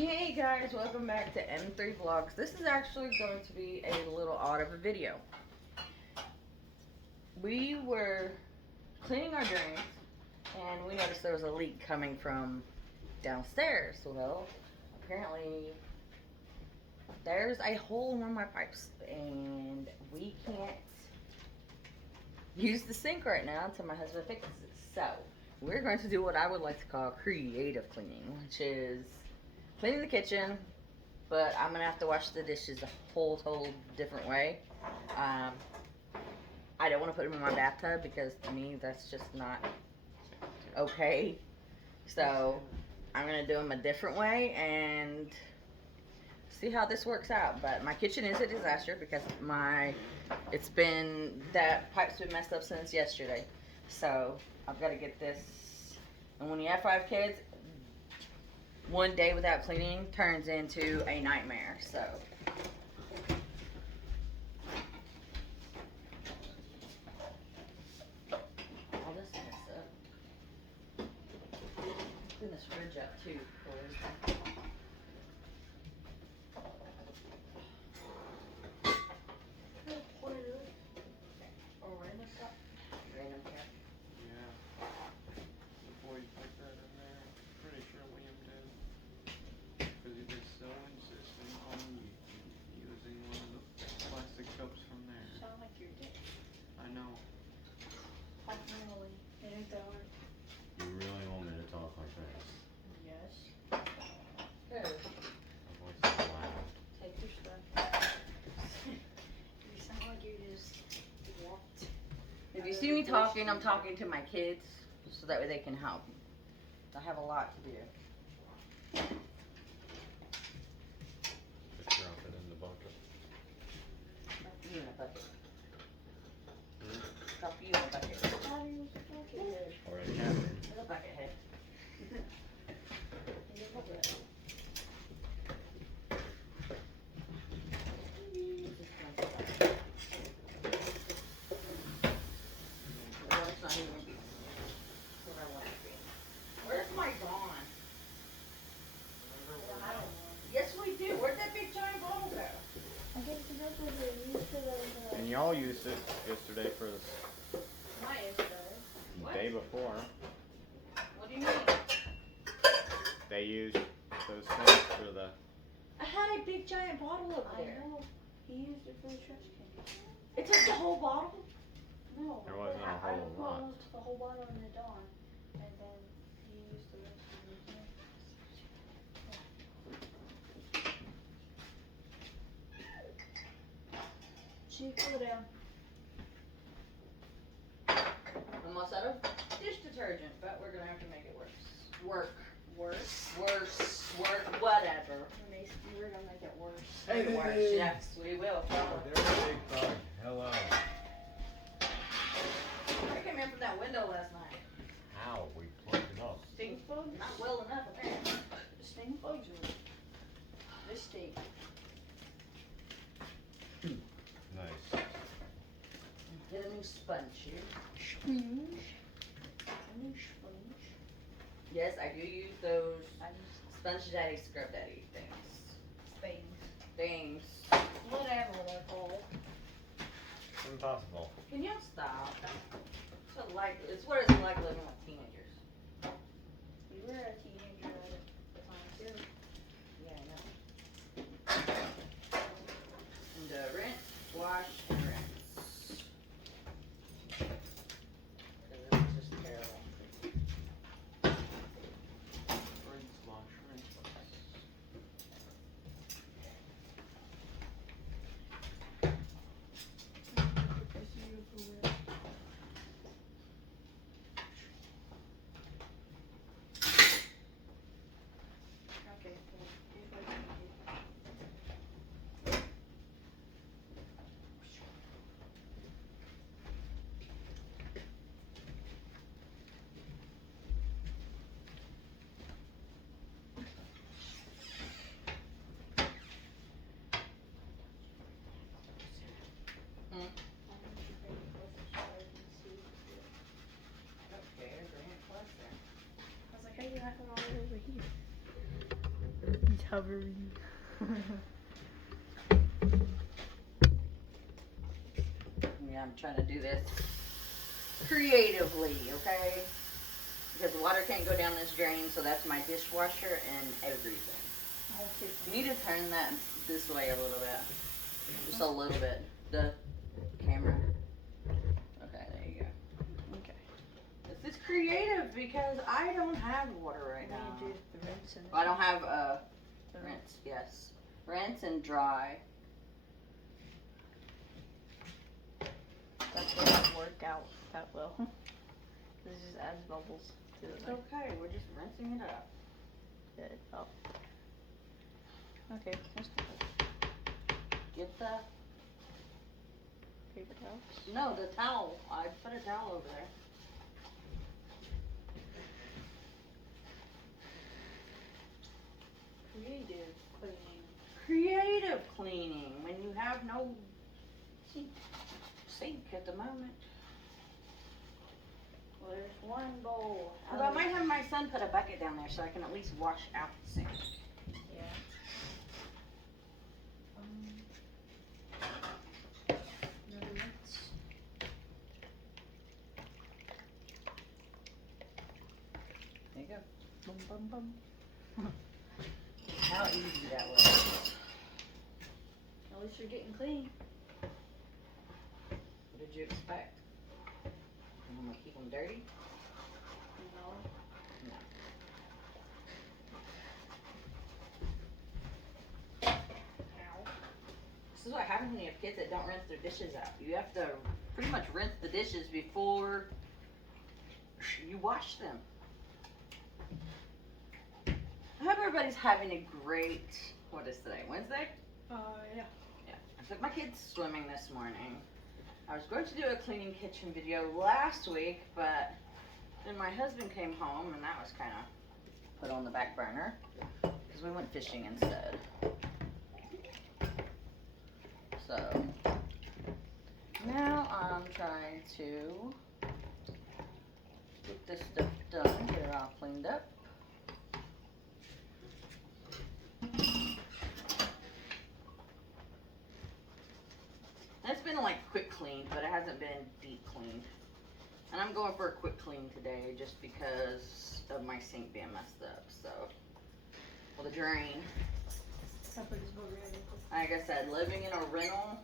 Hey guys, welcome back to M3 Vlogs. This is actually going to be a little odd of a video. We were cleaning our drains and we noticed there was a leak coming from downstairs. Well, apparently there's a hole in one of my pipes and we can't use the sink right now until my husband fixes it. So, we're going to do what I would like to call creative cleaning, which is cleaning the kitchen, but I'm gonna have to wash the dishes a whole different way. I don't want to put them in my bathtub because to me that's just not okay. So I'm gonna do them a different way and see how this works out. But my kitchen is a disaster because that pipe's been messed up since yesterday. So I've got to get this. And when you have 5 kids, one day without cleaning turns into a nightmare. So all this mess up. Clean this fridge up too, boys. Or random cup. Random cup. Yeah. Before you put that in there, pretty sure William did. Because he was so insistent on using one of the plastic cups from there. Sound like your dick. I know. Talk normally. It ain't that hard. You really want me to talk like this? Yes. Good. My voice is loud. Take your stuff. You sound like you just walked. If you see me talking, I'm talking to my kids so that way they can help. I have a lot to do. Just drop it in the bucket. Drop you in a bucket. Hmm? Drop you in a bucket. How do you fucking head? Already happened. There's a bucket head. In your pocket. Well, it's not even what I want it to be. Where's my gone? I don't know. Yes, we do. Where'd that big giant bottle go? I guess it's up with it. You used to those, And y'all used it yesterday for the not yesterday. What? day before. What do you mean? They used those things for the. I had a big giant bottle over I there. know. He used it for the trash can. It took the whole bottle? No. There wasn't a I whole put lot. almost the whole bottle in the dawn. And then he used the rest of it. She cool down. Almost out of dish detergent, but we're gonna have to make it work. Worse. Whatever. We're gonna make it worse. Make it worse, yes, we will. There's a big bug. Hello. I came in from that window last night. How? We plugged it up. Stink bug? Not well enough, apparently. Stink bugs are. They stink. Nice. Get a new sponge here. Sponge. A new sponge. Yes, I do use those I just Sponge Daddy, Scrub Daddy things. things. Things. Whatever they're called. Impossible. Can you stop? It's what it's like living with teenagers. You were a teenager at the time too. Yeah, I know. And rinse, wash, and rinse. 'Cause it was just terrible. Rinse, wash, rinse, wash. Recovering. Yeah, I'm trying to do this creatively, okay? Because water can't go down this drain, so that's my dishwasher and everything. You need to turn that this way a little bit. Just a little bit. The camera. Okay, there you go. Okay. This is creative because I don't have water right What now. do you do? The rinse and Well, I don't have the rinse, yes. Rinse and dry. That doesn't work out that well. This just adds bubbles to It's the okay, we're just rinsing it up. Good. Oh. Okay. Let's do that. Get the, Paper towels. no, the towel. I put a towel over there. Creative cleaning. Creative cleaning when you have no sink at the moment. Well, there's one bowl. Well, I might have my son put a bucket down there so I can at least wash out the sink. Yeah. Another rinse. There you go. Bum bum bum. How easy that was. At least you're getting clean. What did you expect? I'm gonna keep them dirty? No. This is what happens when you have kids that don't rinse their dishes out. You have to pretty much rinse the dishes before you wash them. I hope everybody's having a great, what is today, Wednesday? Yeah. Yeah. I took my kids swimming this morning. I was going to do a cleaning kitchen video last week, but then my husband came home and that was kind of put on the back burner because we went fishing instead. So now I'm trying to get this stuff done, get it all cleaned up. It's been like quick cleaned, but it hasn't been deep cleaned. And I'm going for a quick clean today just because of my sink being messed up. So, well, the drain. Like I said, living in a rental,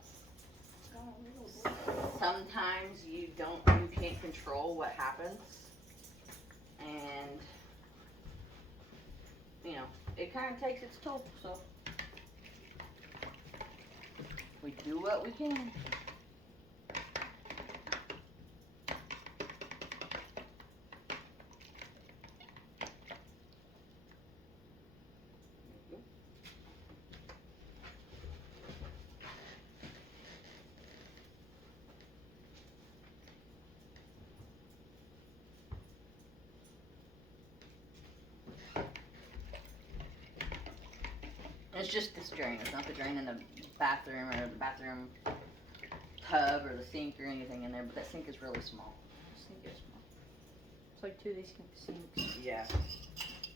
sometimes you can't control what happens. And, you know, it kind of takes its toll, so. We do what we can. It's just this drain. It's not the drain in the bathroom or the bathroom tub or the sink or anything in there, but that sink is really small. The sink is small. It's like two of these sinks, Yeah.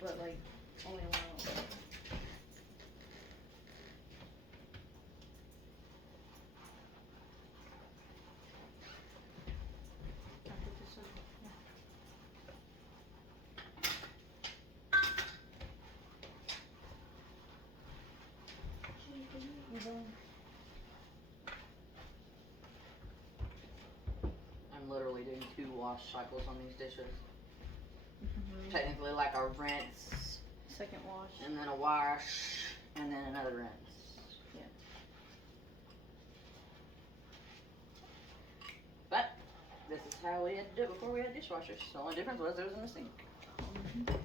but like only one of them. I'll put this on. I'm literally doing 2 wash cycles on these dishes. Mhm. Technically like a rinse, Second wash. and then a wash, and then another rinse. Yeah. But this is how we had to do it before we had dishwashers. The only difference was it was in the sink. Mhm.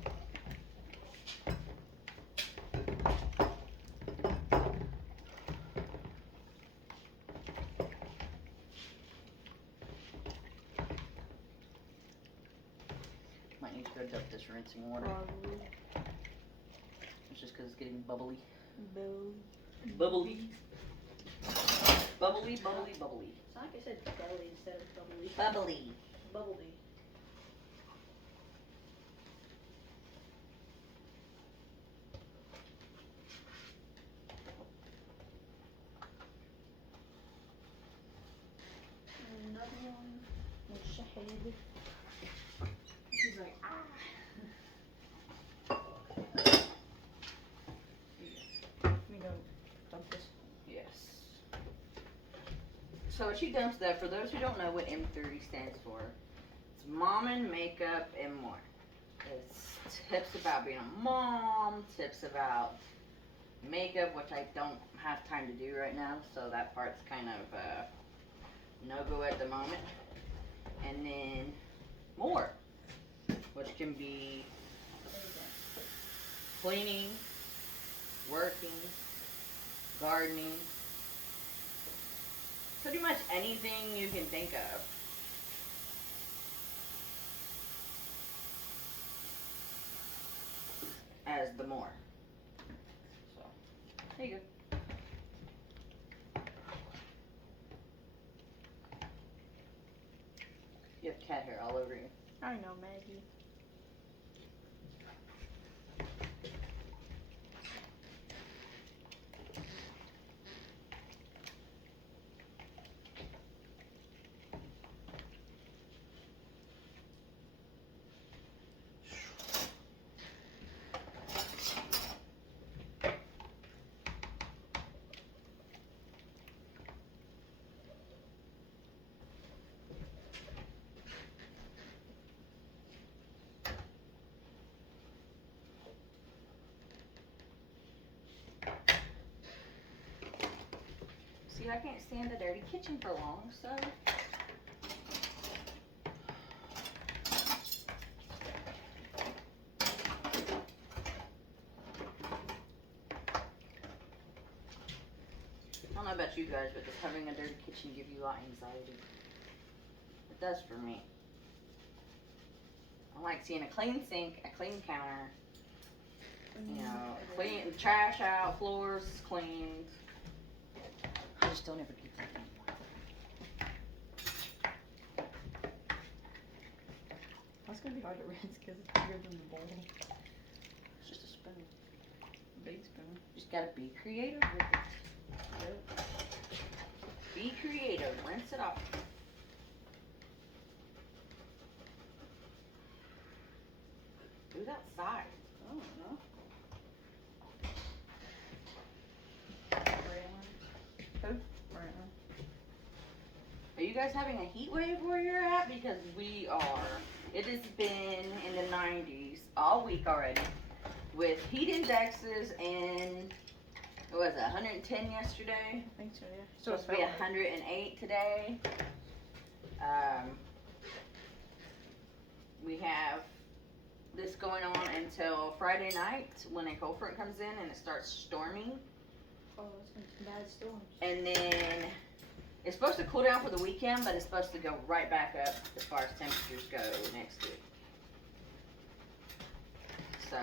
Might need to go dump this rinsing water. Probably. It's just because it's getting bubbly. Bill. Bubbly. Bubbly, bubbly, bubbly. It's not like I said belly instead of bubbly. Bubbly. Bubblebee. She's like, ah. We don't dump this. Yes. So she dumps that. For those who don't know what M30 stands for, it's Mom and Makeup and More. It's tips about being a mom, tips about makeup, which I don't have time to do right now, so that part's kind of no-go at the moment. And then More, which can be cleaning, working, gardening, pretty much anything you can think of. As the More. So, there you go. You have cat hair all over you. I know, Maggie. See, I can't stand a dirty kitchen for long, so. I don't know about you guys, but does having a dirty kitchen give you a lot of anxiety? It does for me. I like seeing a clean sink, a clean counter, you know, clean trash out, floors cleaned. I just don't ever do that anymore. That's gonna be hard to rinse because it's bigger than the bowl. It's just a spoon. Big spoon. Just gotta be creative with it. Be creative. Rinse it off. Who's outside? I don't know. Who? Brandon. Are you guys having a heat wave where you're at? Because we are. It has been in the 90s all week already with heat indexes and what was it, 110 yesterday? I think so, yeah. Supposed to be 108 today. We have this going on until Friday night when a cold front comes in and it starts storming. Oh, it's been some bad storms. And then it's supposed to cool down for the weekend, but it's supposed to go right back up as far as temperatures go next week. So,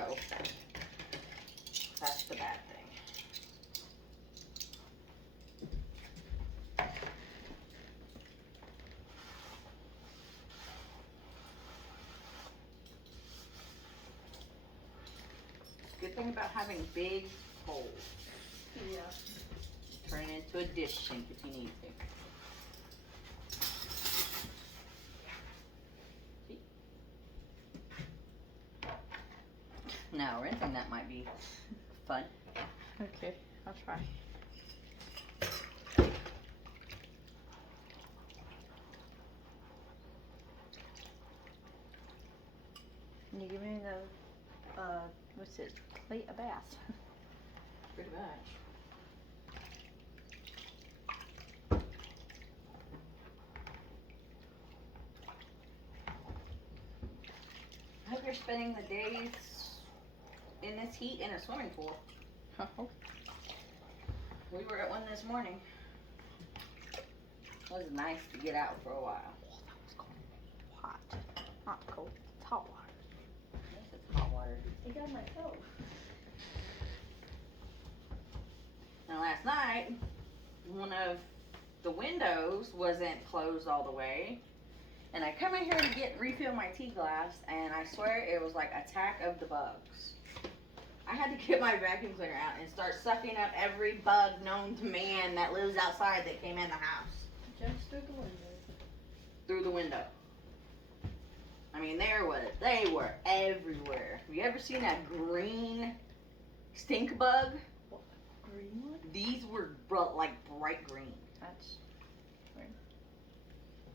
that's the bad thing. Good thing about having big holes. Yeah. Turn it into a dish sink if you need to. See? Now, rinsing that might be fun. Okay, I'll try. Can you give me the, what's it, plate of bass? Pretty much. I hope you're spending the days in this heat in a swimming pool. Oh, We were at one this morning. It was nice to get out for a while. that was cold. Hot. Not cold. It's hot water. Yes, it's hot water. It got my toe. Now last night, one of the windows wasn't closed all the way. And I come in here to refill my tea glass, and I swear it was like attack of the bugs. I had to get my vacuum cleaner out and start sucking up every bug known to man that lives outside that came in the house Just through the window. through the window. I mean, they were everywhere. Have you ever seen that green stink bug? Green one? These were like bright green. That's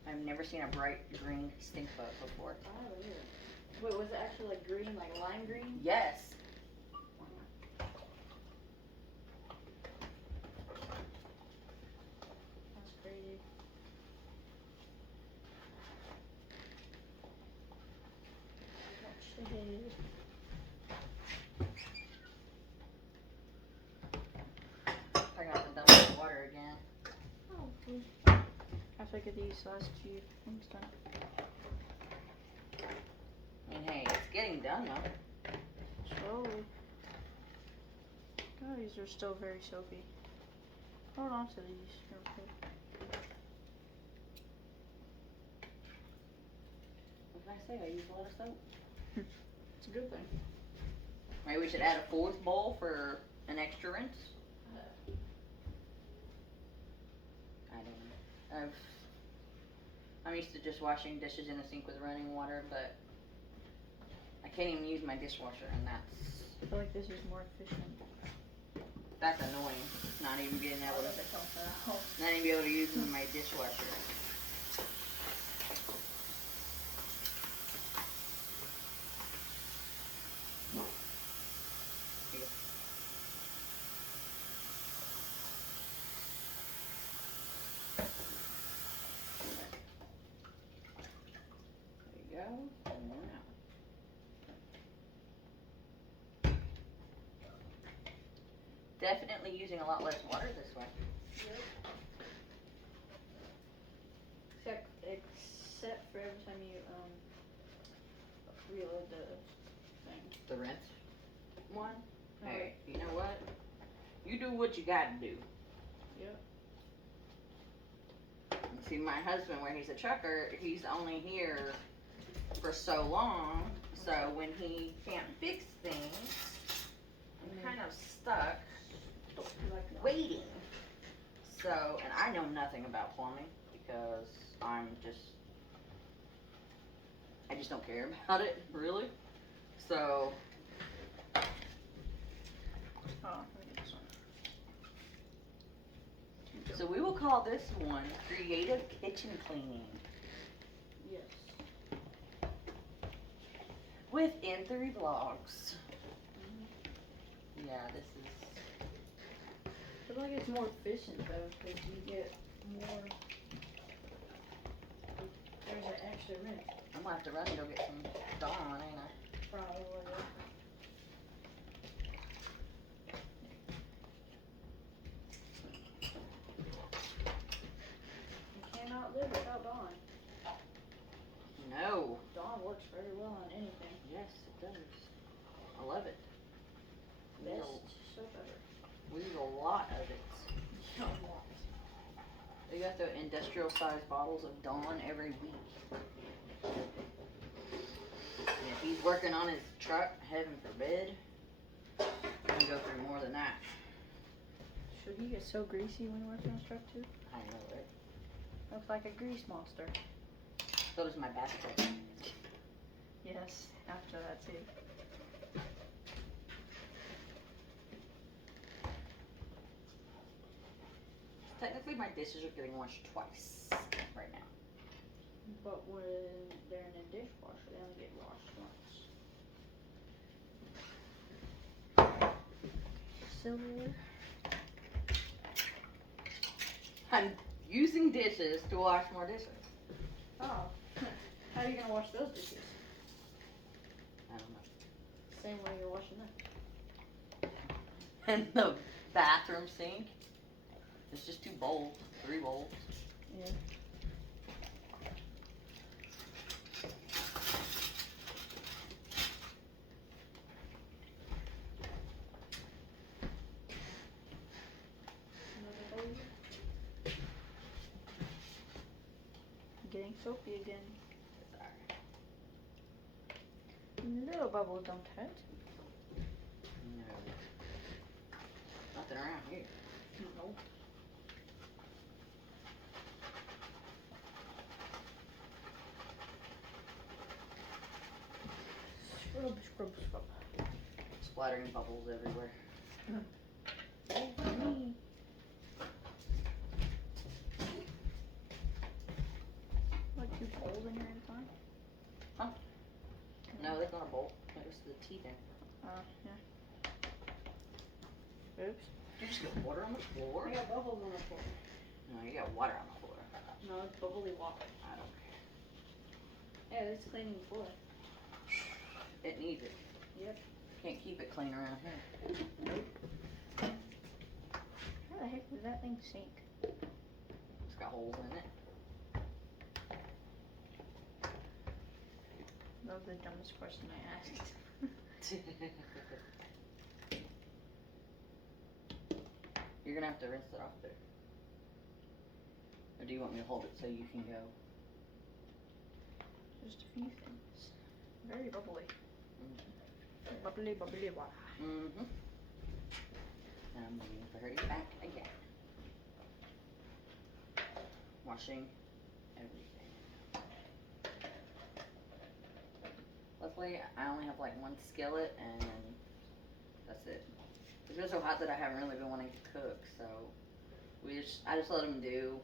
I've never seen a bright green stink bug before. I haven't either. Wait, was it actually like green, like lime green? Yes. That's crazy. Watch the head. I got to dump the water again. Oh, cool. After I get these last few things done. I mean, hey, it's getting done though. Slowly. Oh, these are still very soapy. Hold on to these real quick. What did I say? I use a lot of soap. It's a good thing. Maybe we should add a fourth bowl for an extra rinse. I don't know. I'm used to just washing dishes in the sink with running water, but I can't even use my dishwasher, and I feel like this is more efficient. that's annoying. Not even being able to, Oh, not even be able to use my dishwasher. There you go. And now. Definitely using a lot less water this way. Except for every time you reload the thing. The rinse one. No, Hey, you know what? You do what you gotta do. Yep. See, my husband, where he's a trucker, he's only here for so long. So when he can't fix things, I'm kind of stuck waiting. So, and I know nothing about plumbing because I just don't care about it, really. So, Oh, let me get this one. so we will call this one Creative Kitchen Cleaning Yes. with N3 Vlogs. Yeah, this is. I feel like it's more efficient though, because you get more. There's an extra rinse. I'm gonna have to run and go get some Dawn, ain't I? Probably. You cannot live without Dawn. No. Dawn works very well on anything. Yes, it does. I love it. We use Best soap ever. we use a lot of it. They got the industrial sized bottles of Dawn every week. And if he's working on his truck, heaven forbid, he's gonna go through more than that. Should he get so greasy when he works on his truck too? I know it. Looks like a grease monster. So does my bathtub. Yes, after that too. Technically, my dishes are getting washed twice right now. But when they're in a dishwasher, they only get washed once. Silverware. I'm using dishes to wash more dishes. Oh. How are you gonna wash those dishes? I don't know. Same way you're washing them. And the bathroom sink. It's just 2 bowls, 3 bowls. Yeah. Getting soapy again. Sorry. Little bubbles don't hurt. No. Nothing around here. No. Scrub, scrub, scrub. Splattering bubbles everywhere. Me. Like 2 holes in your inside? No, that's not a bolt. It was the teeth in. Yeah. Oops. Did you just get water on the floor? I got bubbles on the floor. No, you got water on the floor. No, it's bubbly water. I don't care. Yeah, it's cleaning the floor. It needs it. Yep. Can't keep it clean around here. How the heck does that thing sink? It's got holes in it. That was the dumbest question I asked. You're gonna have to rinse it off there. Or do you want me to hold it so you can go? Just a few things. Very bubbly. Bubbly, bubbly water. Mm-hmm. And I'm waiting for her to get back again. Washing everything. Luckily, I only have like one skillet and that's it. It's been so hot that I haven't really been wanting to cook, so I just let them do,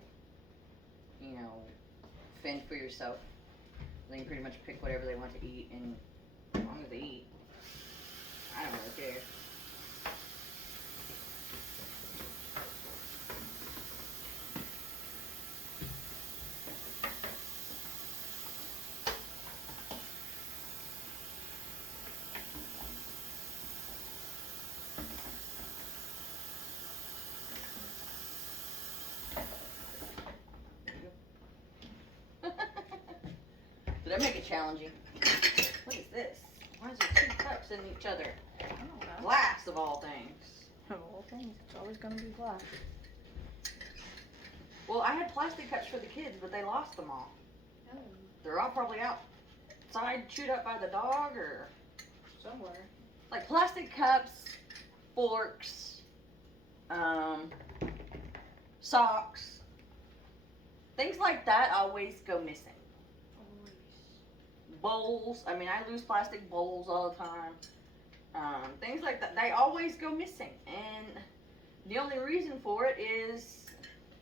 you know, fend for yourself. They can pretty much pick whatever they want to eat, and as long as they eat, I don't really care. Did I make it challenging? What is this? Why is there 2 cups in each other? I don't know. Glass of all things. Of all things, it's always gonna be glass. Well, I had plastic cups for the kids, but they lost them all. Oh, They're all probably outside, chewed up by the dog, or somewhere. like plastic cups, forks, socks, things like that always go missing. Bowls. I mean, I lose plastic bowls all the time. Things like that. They always go missing. And the only reason for it is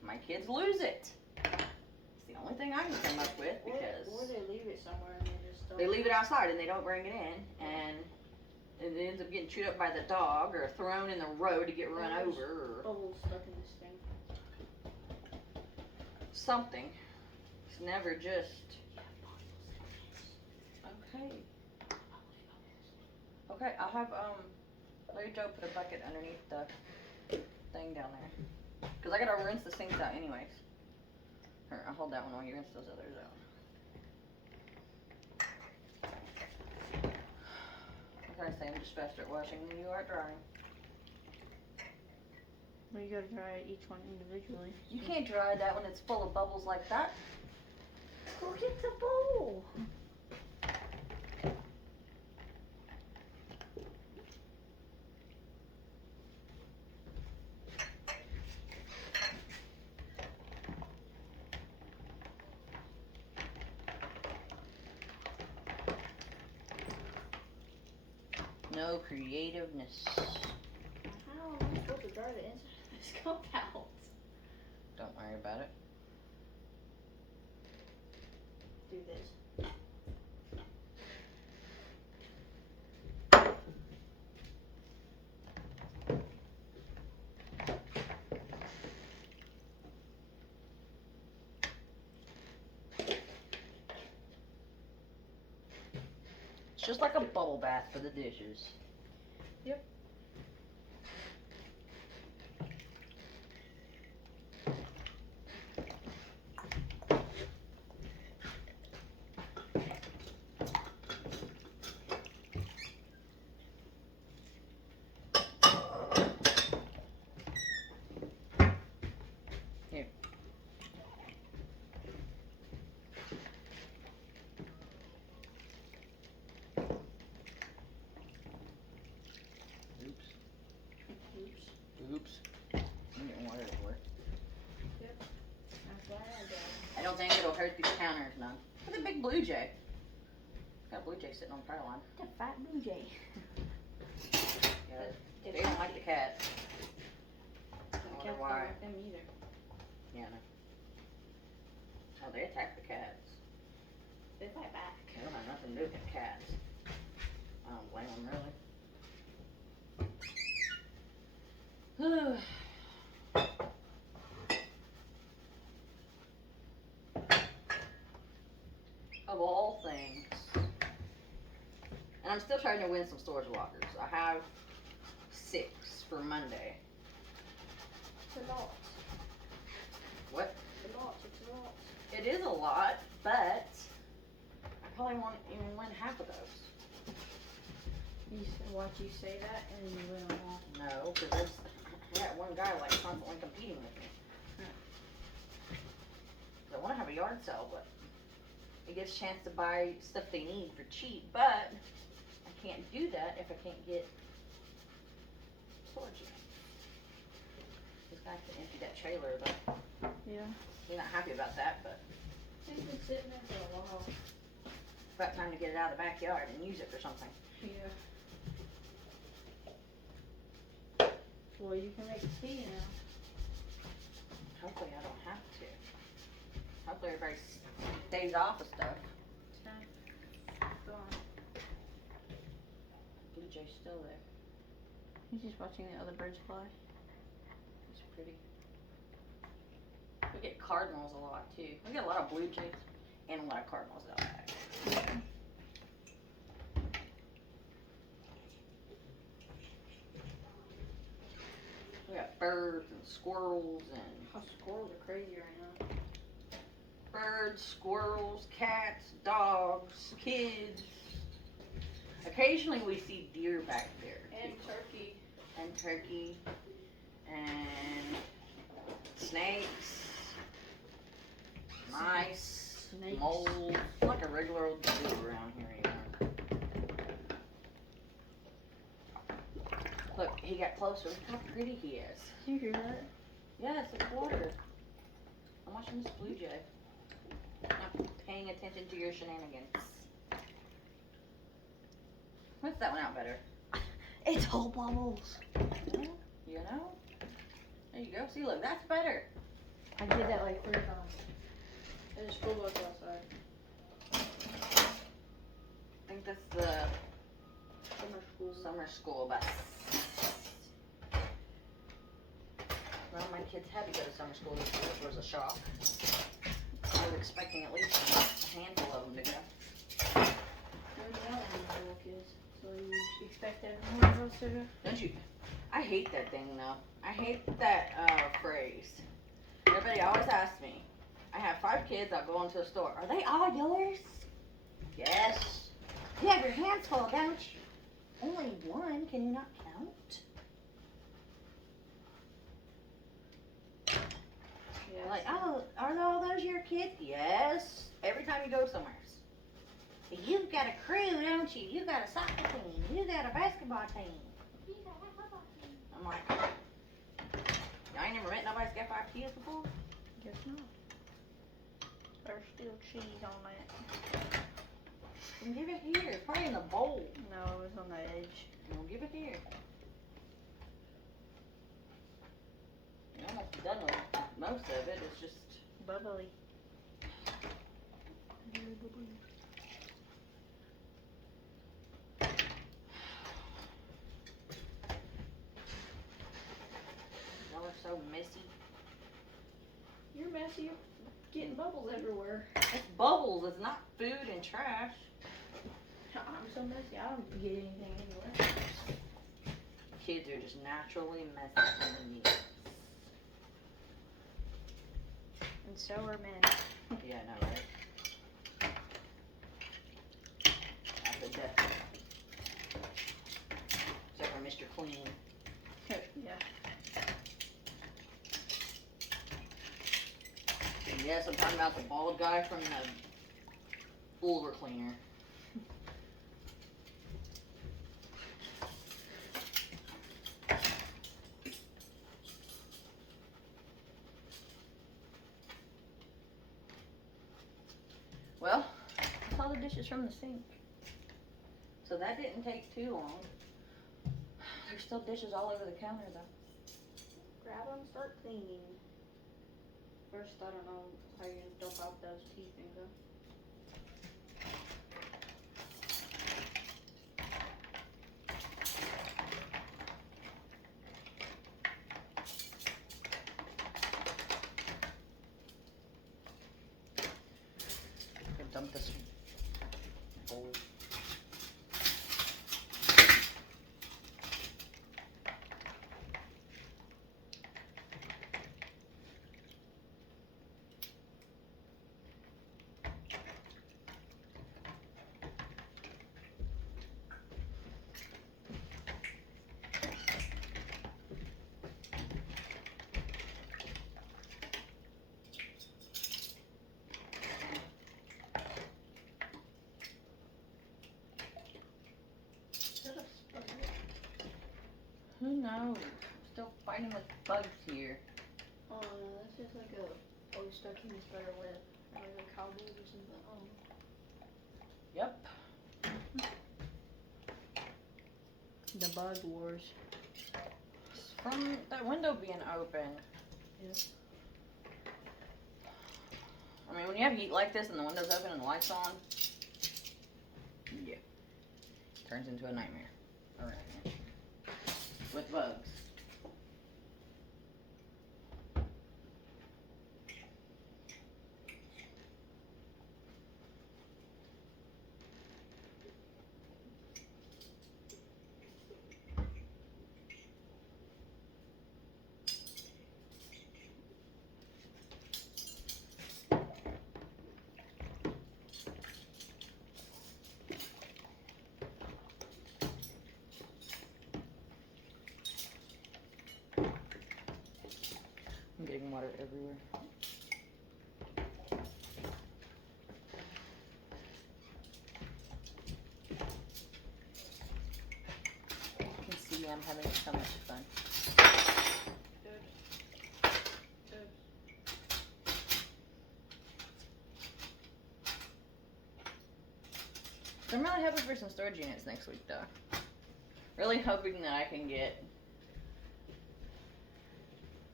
my kids lose it. It's the only thing I can come up with because Or they leave it somewhere and they just don't. they leave it outside and they don't bring it in. And it ends up getting chewed up by the dog or thrown in the road to get run There's over or bubbles stuck in this thing. something. It's never just... Okay. Okay, I'll have, Larry Joe put a bucket underneath the thing down there. Because I gotta rinse the sinks out anyways. Here, I'll hold that one while you rinse those others out. What can I say? I'm just faster at washing than you are at drying. Well, you gotta dry each one individually. You can't dry that when it's full of bubbles like that. Go get the bowl. No creativeness. How am I supposed to dry the inside of this cup out? Don't worry about it. Do this. It's just like a bubble bath for the dishes. Yep. Here. Oops. Oops. Oops. I'm getting water everywhere. I'm glad I got it. I don't think it'll hurt these counters none. Look at the big blue jay. Got a blue jay sitting on the power line. The fat blue jay. Yeah, they don't like the cat. The wonder cats why. don't like them either. Yeah, no. Oh, they attack the cats. They fight back. They don't have nothing to do with the cats. I don't blame them, really. Of all things. And I'm still trying to win some storage lockers. I have 6 for Monday. It's a lot. What? It's a lot. It's a lot. It is a lot, but I probably won't even win half of those. Watch you say that and then you win them all. No, because there's that one guy like constantly competing with me. I want to have a yard sale, but it gives a chance to buy stuff they need for cheap, but I can't do that if I can't get storage units. He's got to empty that trailer, but Yeah. he's not happy about that, but It's been sitting there for a while. it's about time to get it out of the backyard and use it for something. Yeah. Well, you can make tea now. Hopefully I don't have to. Hopefully everybody stays off of stuff. Go on. Blue Jay's still there. He's just watching the other birds fly. It's pretty. We get cardinals a lot too. We get a lot of blue jays and a lot of cardinals out back. Yeah. We got birds and squirrels and Oh, squirrels are crazy right now. birds, squirrels, cats, dogs, kids. Occasionally we see deer back there. And turkey. And turkey. And snakes. Mice. Snakes. Moles. Like a regular old zoo around here, you know. Look, he got closer. Look how pretty he is. Did you hear that? Yes, it's water. I'm watching this blue jay. Not paying attention to your shenanigans. What's that one out better? It's all bubbles. You know? There you go. See, look, that's better. I did that like 3 times. And the school bus outside. I think that's the summer school bus. Well, my kids had to go to summer school this year, which was a shock. I was expecting at least a handful of them to go. There's not any little kids. So you expect everyone else to go? Don't you? I hate that thing though. I hate that phrase. Everybody always asks me. I have 5 kids. I'll go into a store. Are they all yours? Yes. You have your hands full, don't you? Only one. Can you not count? Yeah. Like, oh, are all those your kids? Yes. Every time you go somewhere. You've got a crew, don't you? You got a soccer team. You got a basketball team. I'm like, y'all ain't never met nobody's got 5 kids before? Guess not. There's still cheese on that. Then give it here. It's probably in the bowl. No, it was on the edge. Well, give it here. You're almost done with most of it. It's just Bubbly. y'all are so messy. You're messy. You're getting bubbles everywhere. It's bubbles. It's not food and trash. I'm so messy. I don't get anything anywhere. Kids are just naturally messy human beings. And so are men. Yeah, I know, right? That's a death. Except for Mr. Clean. Yeah. And yes, I'm talking about the bald guy from the Ulver cleaner. Well, I saw the dishes from the sink. that didn't take too long. There's still dishes all over the counter though. Grab them, start cleaning. First, I don't know how you're gonna dump out those teeth and go. Could dump this bowl. Who knows? I'm still fighting with bugs here. Oh no, that's just like a always stuck in this spider web. Or like a cowboy or something. Oh. Yep. The bug wars. It's from that window being open. Yeah. I mean, when you have heat like this and the window's open and the lights on, yeah, turns into a nightmare around here with bugs. I'm getting water everywhere. You can see I'm having so much fun. So I'm really hoping for some storage units next week though. Really hoping that I can get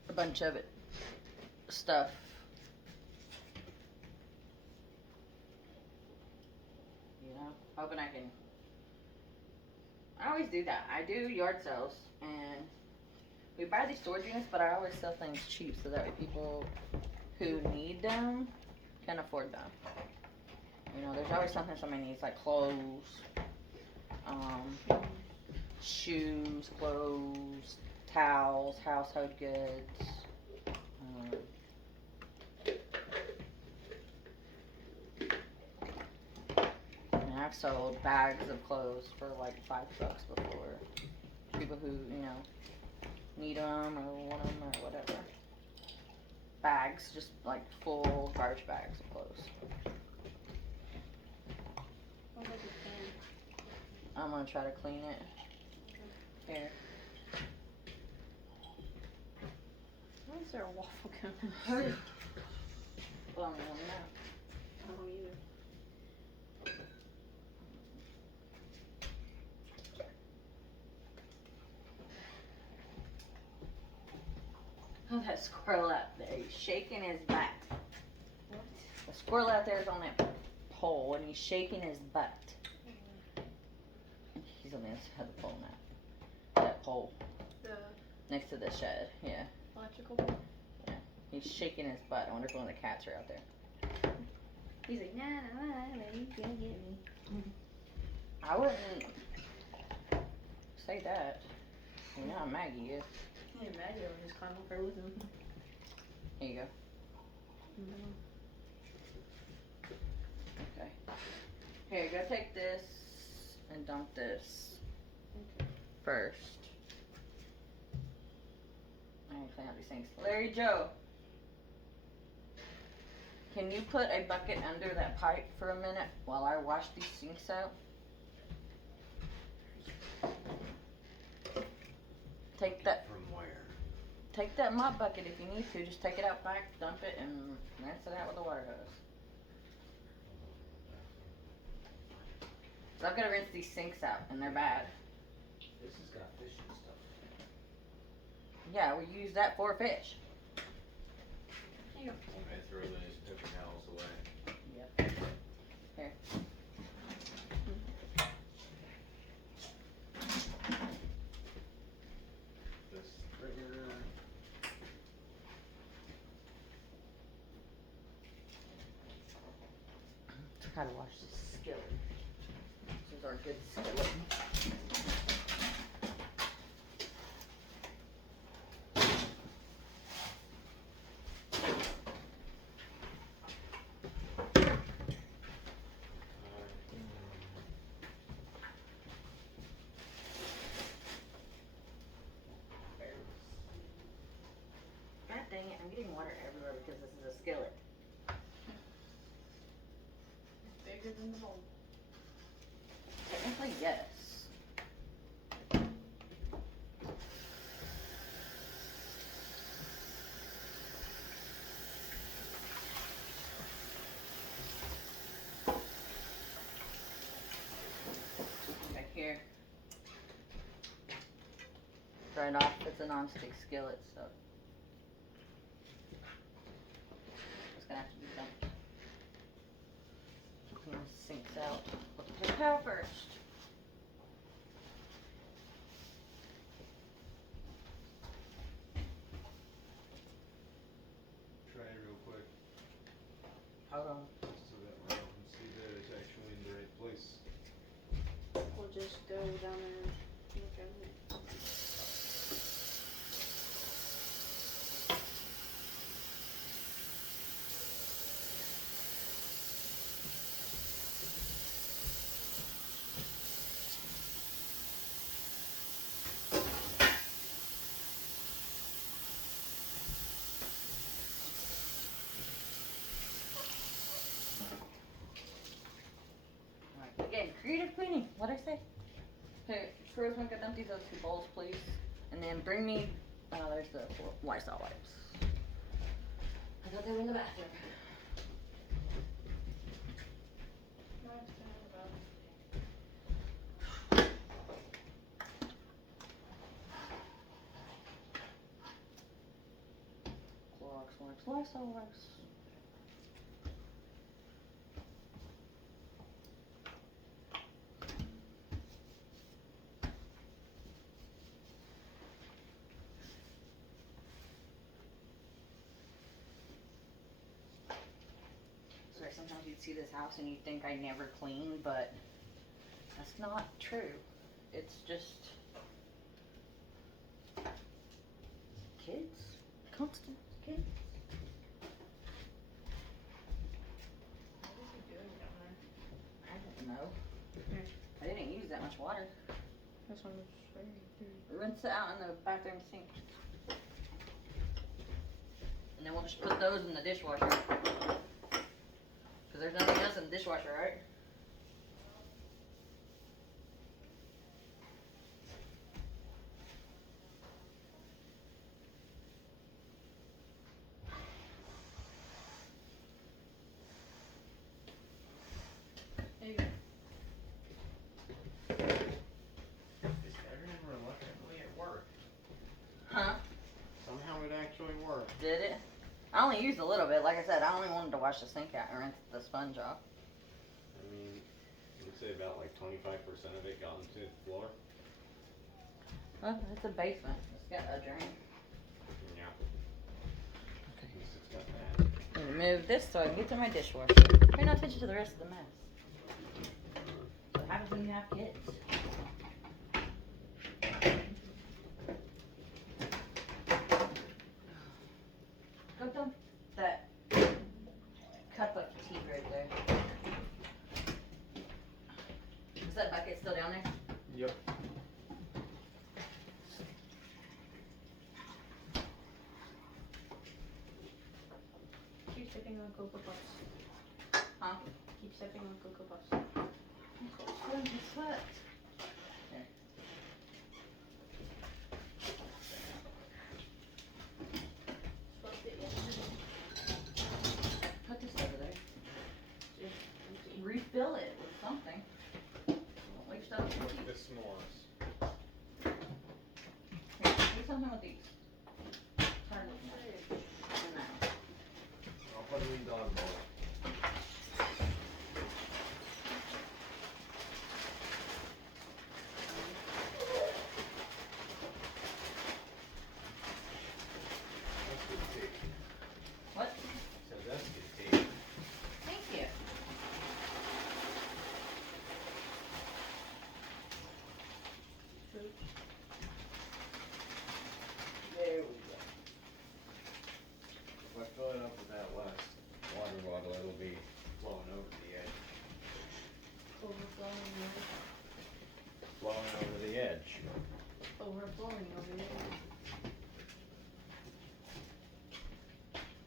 a bunch of stuff. You know, hoping I can. I always do that. I do yard sales and we buy these storage units, but I always sell things cheap so that way people who need them can afford them. You know, there's always something somebody needs, like clothes, shoes, clothes, towels, household goods. And I've sold bags of clothes for like $5 before. People who, you know, need them or want them or whatever. Bags, just like full garbage bags of clothes. I'm gonna try to clean it. Here. Why is there a waffle cone? Well, I don't know. I don't either. Oh, that squirrel out there. He's shaking his butt. What? The squirrel out there is on that pole and he's shaking his butt. He's on the other side of the pole now. That pole. The Next to the shed, yeah. electrical one? He's shaking his butt. I wonder if one of the cats are out there. He's like, nah, he's gonna get me. I wouldn't say that. You know how Maggie is. Can you imagine I would just climb up there with him? Here you go. No. Okay. Here, go take this and dump this first. I need to clean out these things. Larry Joe, can you put a bucket under that pipe for a minute while I wash these sinks out? Take that. From where? Take that mop bucket if you need to. Just take it out back, dump it, and rinse it out with a water hose. So I've got to rinse these sinks out, and they're bad. This has got fish and stuff. Yeah, we use that for fish. Here. I throw those paper towels away. Yep. Here. The stringer. Try to wash this skillet. This is our good skillet. God dang it, I'm getting water everywhere because this is a skillet. It's bigger than the bowl. Technically, yes. Okay, here. Dry it off. It's a non-stick skillet, so it's gonna have to be done. Clean the sinks out. Put the towel first. Try it real quick, Hold on. so that way I can see that it's actually in the right place. We'll just go down there and look at it. Alright, again, creative cleaning. What'd I say? Hey, Rosemary, could empty those 2 bowls, please? And then bring me, there's the Lysol wipes. I thought they were in the bathroom. Mine's kind of about Clorox wipes, Lysol wipes. Sorry, sometimes you'd see this house and you'd think I never clean, but that's not true. It's just kids. Constant kids. what is he doing down there? I don't know. I didn't use that much water. This one is very We rinse it out in the bathroom sink. And then we'll just put those in the dishwasher. Cause there's nothing else in the dishwasher, right? There you go. This guy never electrically at work. Huh? Somehow it actually worked. Did it? I only used a little bit. Like I said, I only wanted to wash the sink out and rinse the sponge off. I mean, I'd say about like 25% of it got into the floor. Well, it's a basement. It's got a drain. Yeah. Okay. At least it's got that. Let me move this so I can get to my dishwasher. Pay no attention to the rest of the mess. What happens when you have kids? Go dump that cup of tea right there. Is that bucket still down there? Yep. Keep sipping on Cocoa Puffs. Huh? Keep sipping on Cocoa Puffs. What? Swept it yesterday. Put this over there. Refill it with something. something with these. Turn them. And that. I'll put it in dog bowl. That's good tea. What? Said that's good tea. Thank you. There we go. If I fill it up with that last water bottle, it'll be flowing over the edge. Overflowing, Flowing over the edge. overflowing over there.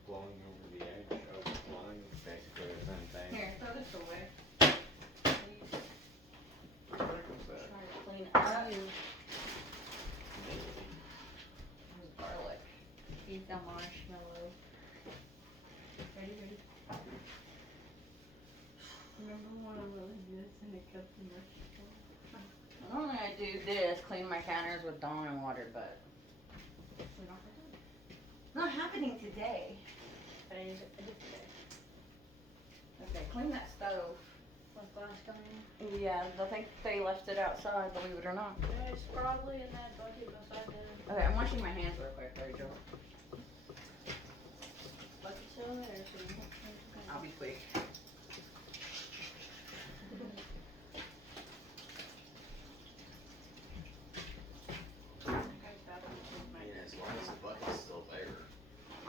Flowing over the edge, overflowing, basically the same thing. Here, throw this away. What the heck was that? Trying to clean it up. There's garlic. Eat the marshmallow. Ready, ready. Remember when I was this and it kept the marshmallow? Normally I do this, clean my counters with Dawn and water, but We're not gonna do it. not happening today. But I did it today. Okay, clean that stove. Was glass coming in? Yeah, I think they left it outside, believe it or not. Yeah, it's probably in that bucket beside the Okay, I'm washing my hands real quick, Rachel. bucket still there, so you I'll be quick. Yeah, as long as the bucket's still there.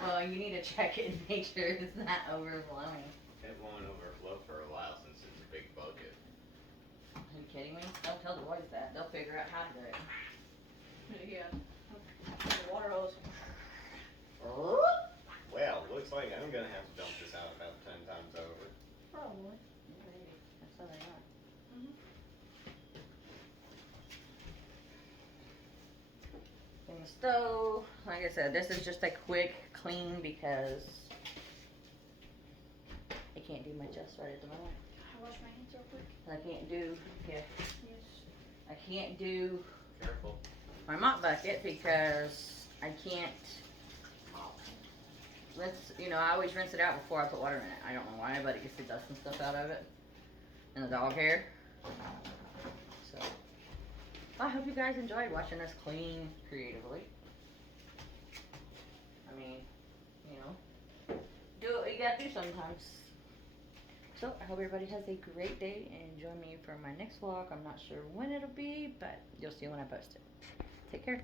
Well, you need to check it and make sure it's not overflowing. It won't overflow for a while since it's a big bucket. Are you kidding me? Don't tell the boys that. They'll figure out how to do it. Yeah. The water hose. Well, looks like I'm gonna have to dump this out about 10 times over. Probably. Maybe. That's how they are. Clean the stove. Like I said, this is just a quick clean because I can't do my chest right at the moment. I wash my hands real quick. I can't do, yeah, Yes. I can't do Careful. my mop bucket because I can't rinse, I always rinse it out before I put water in it. I don't know why, but it gets the dust and stuff out of it. And the dog hair. So, I hope you guys enjoyed watching us clean creatively. I mean, do what you gotta do sometimes. So, I hope everybody has a great day and join me for my next vlog. I'm not sure when it'll be, but you'll see when I post it. Take care.